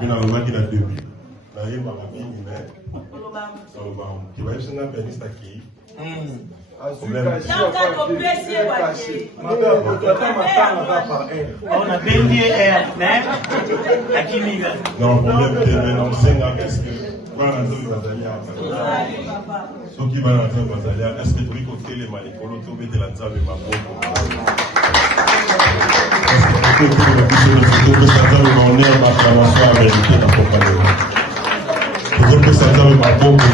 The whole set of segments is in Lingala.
Mina lobaki na 2000. Na yeba ba mingi mais. Solobam. Ki ba yesena pianiste qui. On a bendié même à Kimiga. Non, problème de non senga qu'est-ce que voilà nzoi bazalia. So qui va nzoi bazalia, est-ce que tu côté les malikolo to bete la nzambe maboko. Est-ce que tu peux ça dans le honneur ma acclamation à vérité dans ton palais. Tu peux ça dans maboko.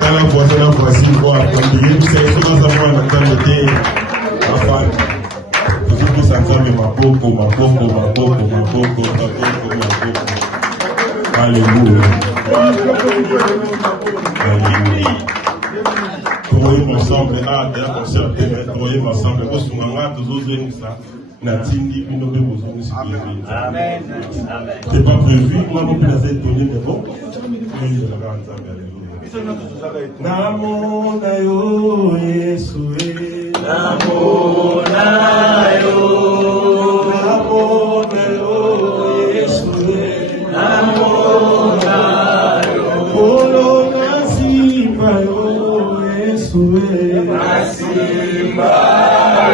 Dans la voisine, quoi, quand il y a une séance dans un mois, on entend le thé, la femme. Tout ce ça me ma boko. Alléluia. Troyer ensemble, d'ailleurs, concert, troyer ensemble, parce qu'on a tous ça. Natindi, une autre besoin de sécurité. Amen. C'est pas prévu, moi, mon place est donné, mais bon, je vais la Namo na yo Yesu Namo na yo Yesu Namo na yo Olo nasimba yo Yesu nasimba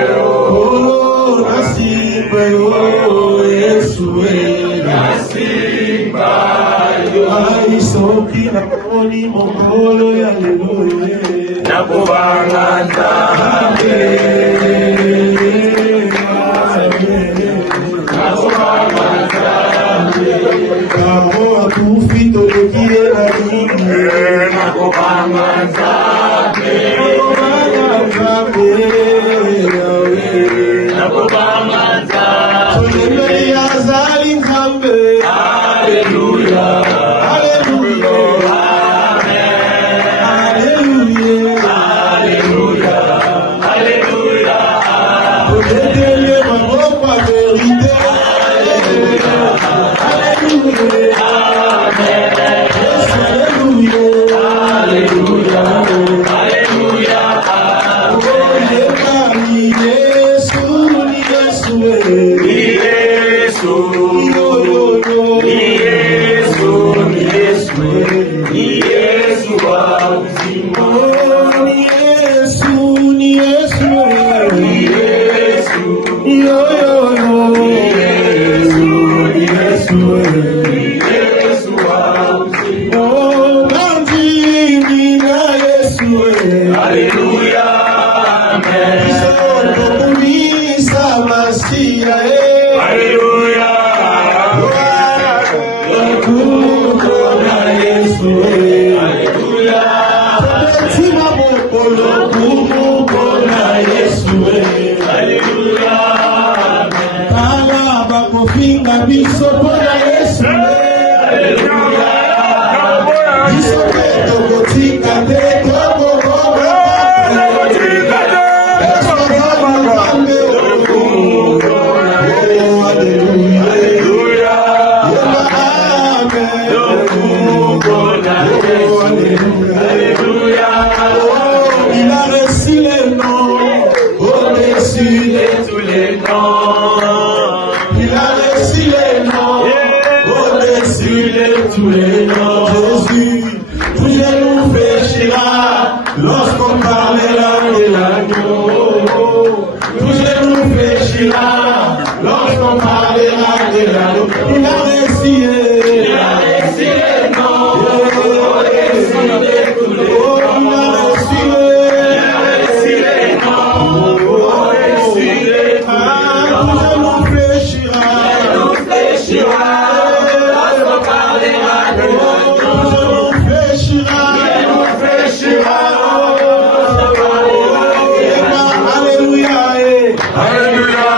yo Olo nasimba yo Yesu nasimba yo Ai soki na Oni mongolo ya leloye nakubanga nzambe kamo atufito lekie na nini nakubanga nzambe soleme yazali nzambe haleluya Lorsqu'on parlera de l'agneau, tout ce nous fléchira. Lorsqu'on parlera de l'agneau, il a réussi, non, il a réussi tous les noms, il a réussi les noms, tout ce nous fléchira. Lorsqu'on parlera de l'agneau, tout ce nous fléchira. Alléluia.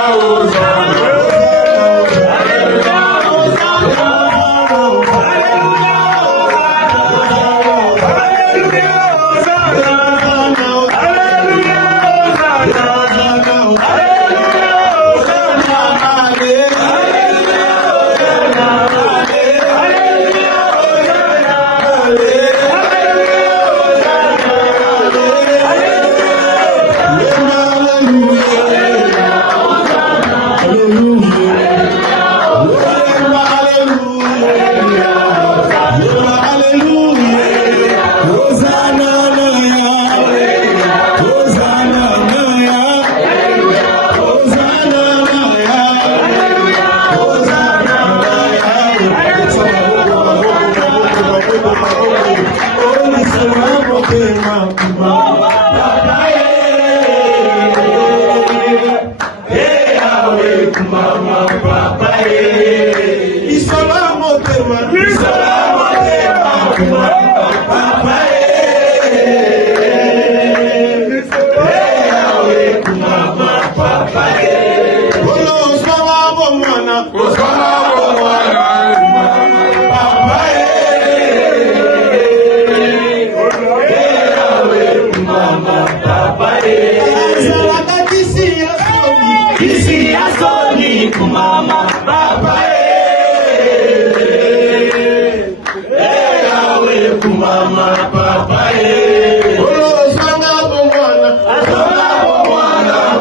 Mama, Papa, Mama, Papa,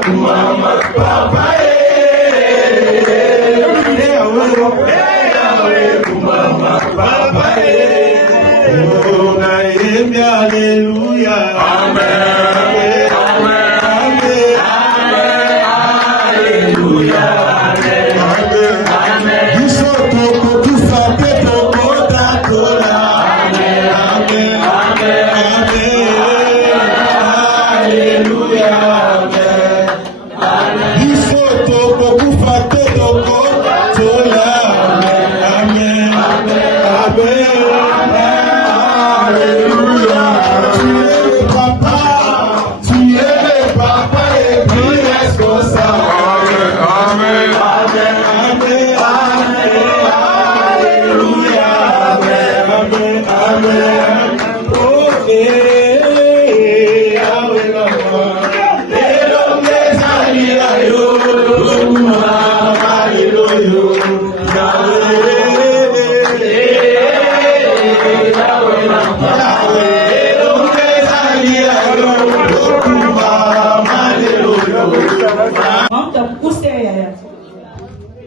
Mama, Papa, hallelujah, amen, amen, hallelujah.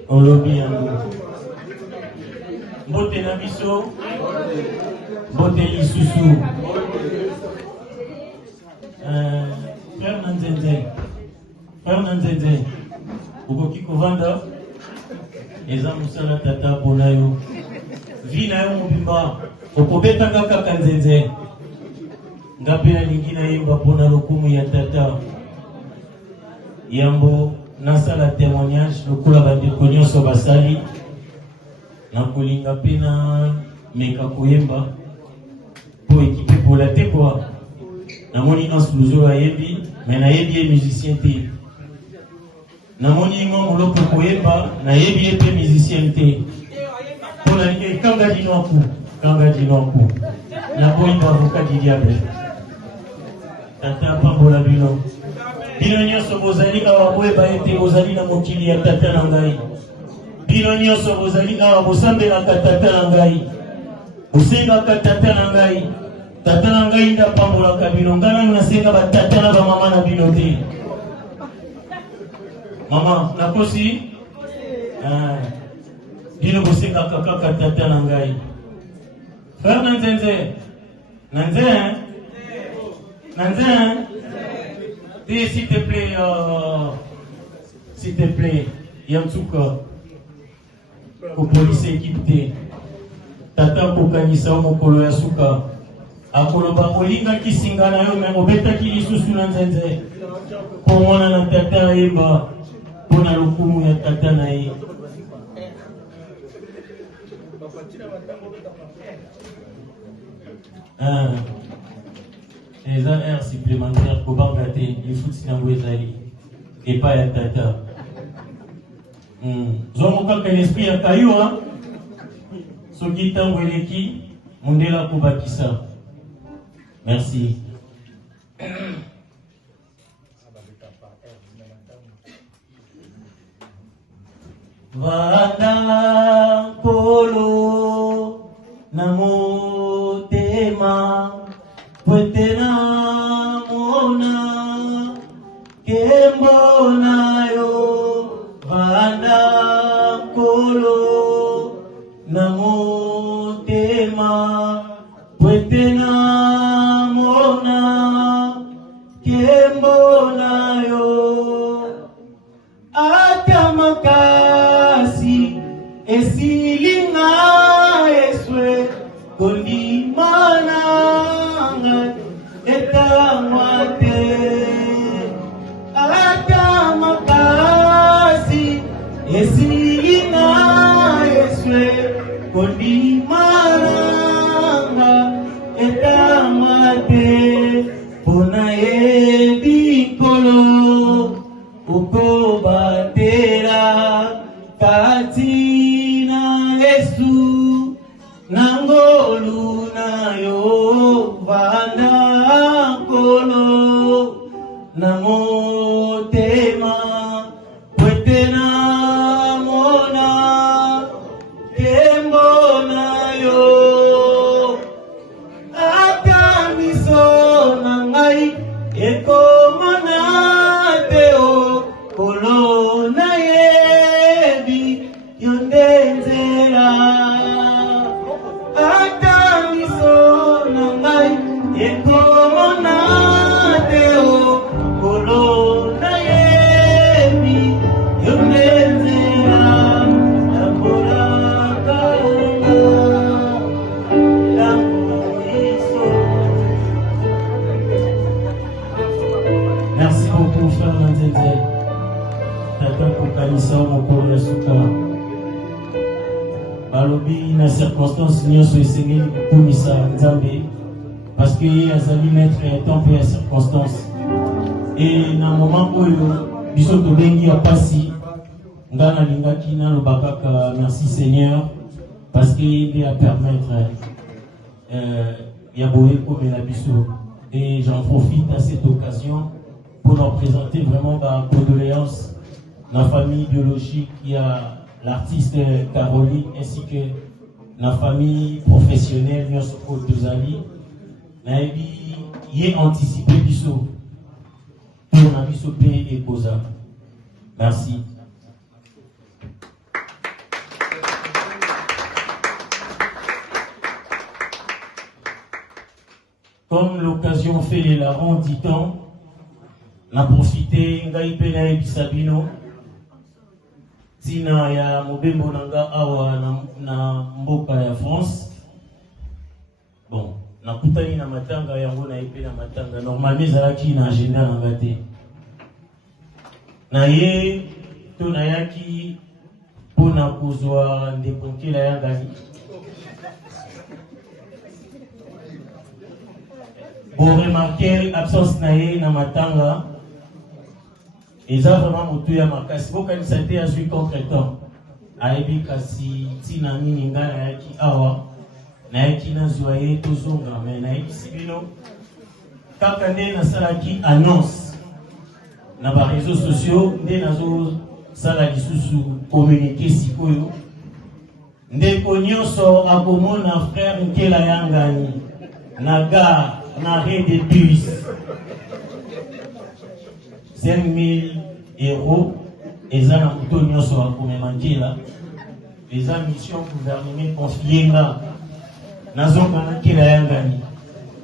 Olobi yango mbote na biso mbote lisusu Frère Nanzenze ukoki kovanda eza musala tata pona yo vi na yo mobimba okobetanga kaka nzenze nga mpe nalingi nayemba mpona lokumu ya tata yambo nasala témoignage lokola bandeko nyonso basali nakolinga mpe na meka koyemba po ekipe pola te kwa namoni Nance Luzo ayebi me nayebi ye musicien te namoni ye mwa moloko koyemba nayebi ye mpe musicien te mpo nalingi kanga dinwaku naboyimba avocat du diable tata apambola bino bino nyonso bozali awa boyeba ete bozali na mokili ya tata na ngai bino nyonso bozali awa bosambelaka tata na ngai bosengaka tata na ngai nda pambolaka bino ngai nanu nasenga batata na bamama na bino te mama nakosi bino bosengaka kaka tata na ngai Frère Nanzenze s'il te plaît, Yantsuka, ko police équipe tata ko kanisa mokolo ya suka, akoloba olinga kisinga na yo me obeta ki lisusu na nzenze, po mwana na tata yeba, po na lokumu ya tata na ye. Les heures supplémentaires pour bangater les foot na wezali et pas ya tata. Zomo kaka l'esprit ya kayua soki tango eleki mondela kobakisa. Merci. Vanda kolo namotema Pwetena mona kembona yo vanda kolo namotema pwetena mona kembona yo atamakasi esilinga eswe kondimana etamate atamakasi esilinga eswe kondimananga etamate pona ebikolo ukobatera katina Yesu nangolu nayo vanda kolo namotema kwetena mona kembo nayo atamiso nangai ekomona teo kolo na yebi yondenzela atamiso nangai ekomona teo kolo na yebi yondenzela akola kaunga languiso. Merci beaucoup frère Nzenze tata kokanisa mokolo ya suka balobi na circonstance nyonso esengeli kokumisa Nzambe parce que ye azali maître ya temps mpe ya circonstance et na moment oyo biso tobengi ya pasi nga nalingaki naloba kaka merci Seigneur parce que ye nde apermettre ya boye komela biso et j'en profite à cette occasion pour leur présenter vraiment ma condoléance la famille biologique, il y a l'artiste Caroline ainsi que la famille professionnelle, Nyosoko Dozali. Naïbi, il est anticipé du saut. On a vu sauter et Koza. Merci. Comme l'occasion fait les larrons, dit-on, on a profité Ngaïpena et Bisabino. Tina ya mobembo nanga awa na mboka ya France. Bon, nakutani na matanga yango na epe na matanga. Normalement ezalaki na agenda nanga te. Na ye to na yaki pona kozwa ndekonkela ya gani. Bon, remarquez absence na ye na matanga. Ils ont vraiment motu ya makasi. Boka ni sante ya zui contre-temps. Aibi kasi tina nini ngana yaki awa. Na yaki na zuaye tozonga. Mais na yaki sibino. Kaka nde na salaki annonce. Na ba réseaux sociaux. Nde na zo salaki susu communiquer sikoyo. Nde konyonso akomona frère Nkela Yangani. Na gare, na ré de bus. 5 000 euros, et ça, nous avons fait là. Les missions gouvernement confiées là. Nous avons fait la gagné.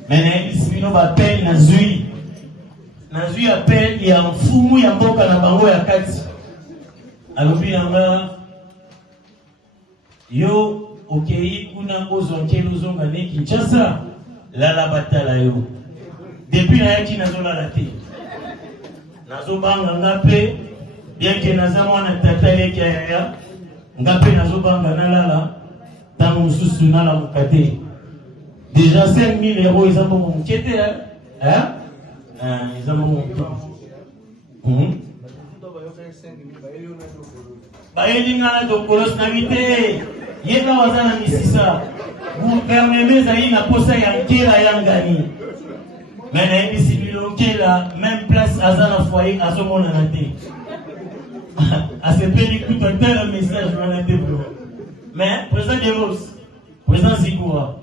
Mais nous avons appel, nous avons appel, il y a un fou, il y a un boka na bango ya kati. Alors, yo, ok, kuna ozonke lozongane Kinshasa, la batala yo. Depuis la yaki nazola la te. Nazobanga ngape bien que nazamwana tatale kaya ngape nazobanga nalala tango mususu nala mukate déjà 5 000 euros ils ont mon mukete hein ils ont mon bayelinga do kolos na vite yeba wazana misisa gouvernement zali na posa ya Nkela Yangani. Mais il y a même place à Zana foyer à ce moment-là. À ce pays, tout un tel message dans la tête. Mais, président Delos, président Zikoua,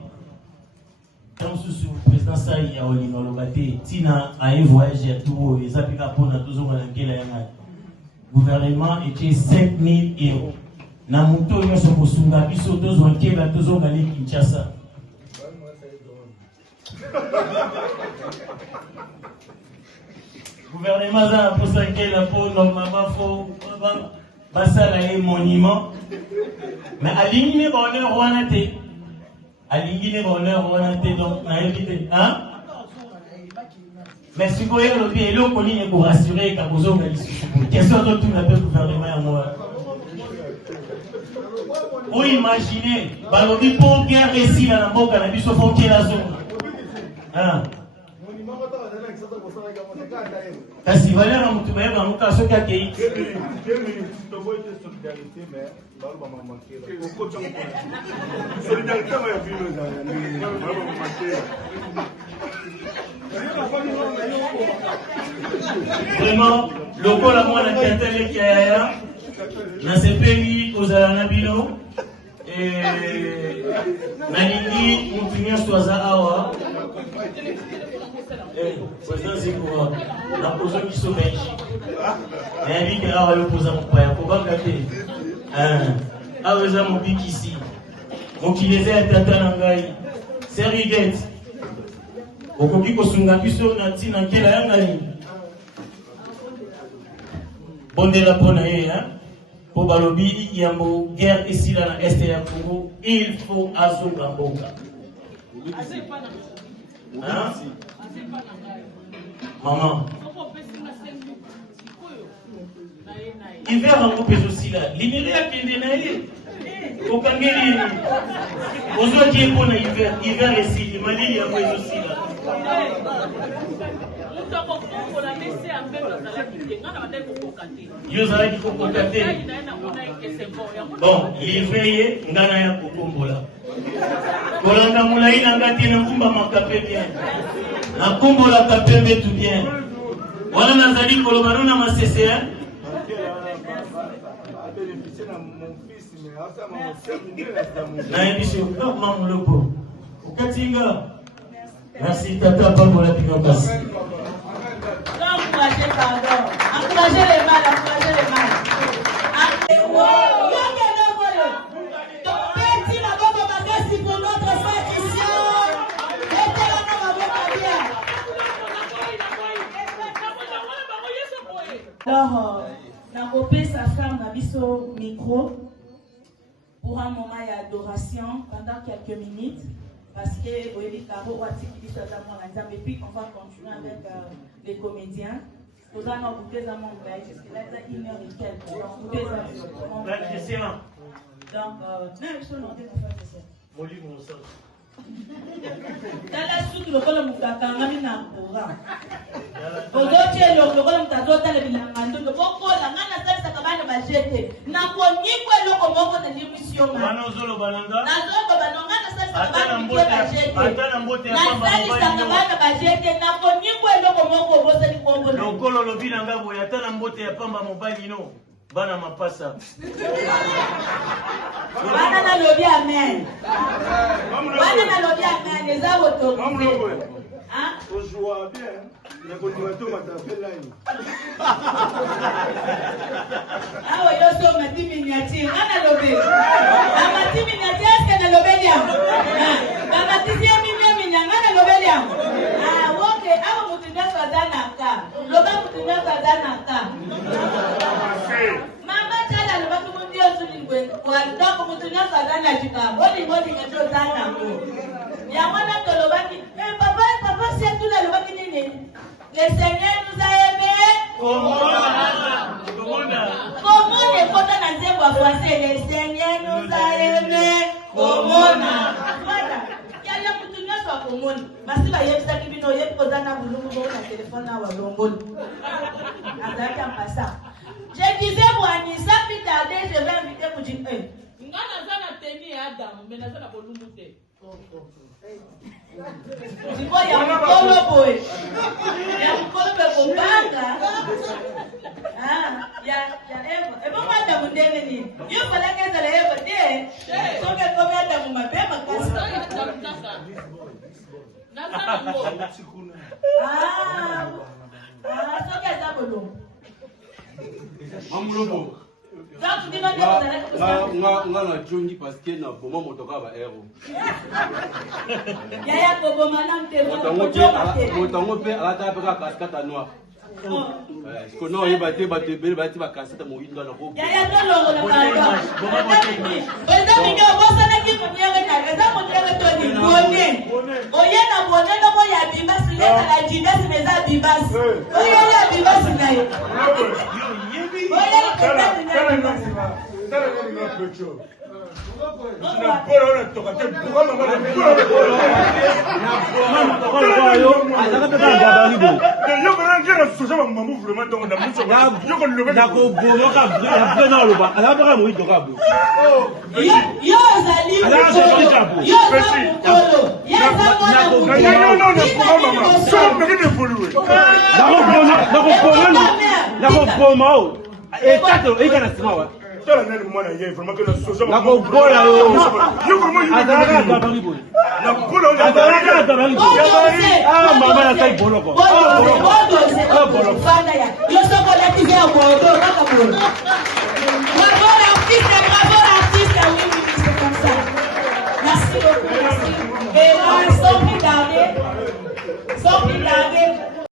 comme sous président Saï a Olino Lobate, Tina a un voyage à Touro, les applications pour la toujours à l'Angela. Gouvernement était 5 000 euros. Namuto yoso musunga biso tozo Nkela tozo gali Kinshasa. Gouvernement a posé la peau, normalement, faut passer à un monument. Mais à l'ingénieur, on est royauté. À l'ingénieur, on est royauté, donc, on a évité. Hein? Mais si vous voyez le pied, l'eau colline pour rassurer qu'à vous autres, question de tout le gouvernement à moi. Vous imaginez, balobi pour guerre ici dans la mboka na biso pour que la zone. Ah. Kasi valera mtu baya muka soka kei. Vraiment, lokola mwana kiatele kiaya na sepeli kozala na bino nalingi mutu nyonso aza awa wazazi kwa na pozo biso Belgique nayebi ke awa yokoza mopaya kobanga te awa eza mobikisi mokili eza ya tata na ngai serigete okoki kosunga biso na ntina nkela ya ngai bondela mpo na ye po balobi yambo guerre esila na este ya Congo il faut azonga mboka maman hiver yango mpenza osila linere akende na ye okangeli ozwaki ye mpo na hiver esili malili yango ezosila yo zalaki kokoka te bon livre ye ngana ya kokombola kolanda molai na nga te nakumbamaka mpe bien nakumbolaka mpe mbetu bien wana nazali koloba no na masese nayebiso okama moloko okatinga merci tata pambola bino kasi. Encouragez les mâles, encouragez les mâles. Pour notre satisfaction. Alors, Nakopé, sa femme, a mis son micro pour un moment d'adoration pendant quelques minutes. Parce que et puis on va continuer avec les comédiens. Nous allons goûter à mon gars, parce que là, il y a 1 heure et quelques. Donc, goûter à mon gars. Donc, non, je suis noté pour faire ça. Mon livre, mon sang. Dans la suite, le col de Moukakangami n'a pas. Aujourd'hui, le col de Moukakangami n'a pas. Le col de Moukakangami n'a pas jeté. N'a pas ni quoi le comment de l'émission. Manozolo Balanga. Nazolo Balanga, n'a pas jeté. N'a pas jeté. N'a pas ni quoi le comment de l'émission. Le col de Bilanga, il y a un mbote à Pamba Mobile. Bana mapasa. Bana na lobi amen. Bana na lobi amen. Les autres. Hein? On joue bien. La continuation m'a fait line. Ah oui, yo so ma miniature. Ana lobi. Ma miniature est-ce que na lobi dia? Ma miniature miniature ana lobi dia. Ah, OK. Awa mutinda sadana ka. Loba mutinda sadana ka. Mama tala loba kumundio tulingwe. Kwa ndako mutinda sadana jika. Bodi ngacho tana ko. Ya mwana tolobaki. Papa, c'est tout le nini? Le Seigneur nous a aimés. Comment les potes dans le français? Le Seigneur nous a aimés. Comment? Voilà. Il y a le coutume soit commun. Parce que il y a des qui viennent au yep pour donner un boulot au téléphone à Walongol. Avec un passant. Je disais pour Anissa, puis tarder, je vais inviter pour dire. Ngana zana teni Adam, mais na zana bolumute. Ndipo ya mkolo boy. Ya mkolo bebanga. Ya Eva. Eva mata mundene ni. Yo pala keza la Eva de. Soke kome ata mumabema kasi. Soke ata bolo. Amulobo. Nga jongi parce que na boma motoka ba ero. Yaya ko boma na mtemo. Motango pe alata pe ka kaskata noir. Ko no yeba te ba te bele ba te ba kaseta mo indo na ko. Yaya to longo na ba. Oza minga bosa na ki munyanga na kaza munyanga to ni bone. Oye na bone no mo ya bibas le na jibas meza bibas. Oye ya bibas na yo. Merci beaucoup. Et là, sans plus tarder,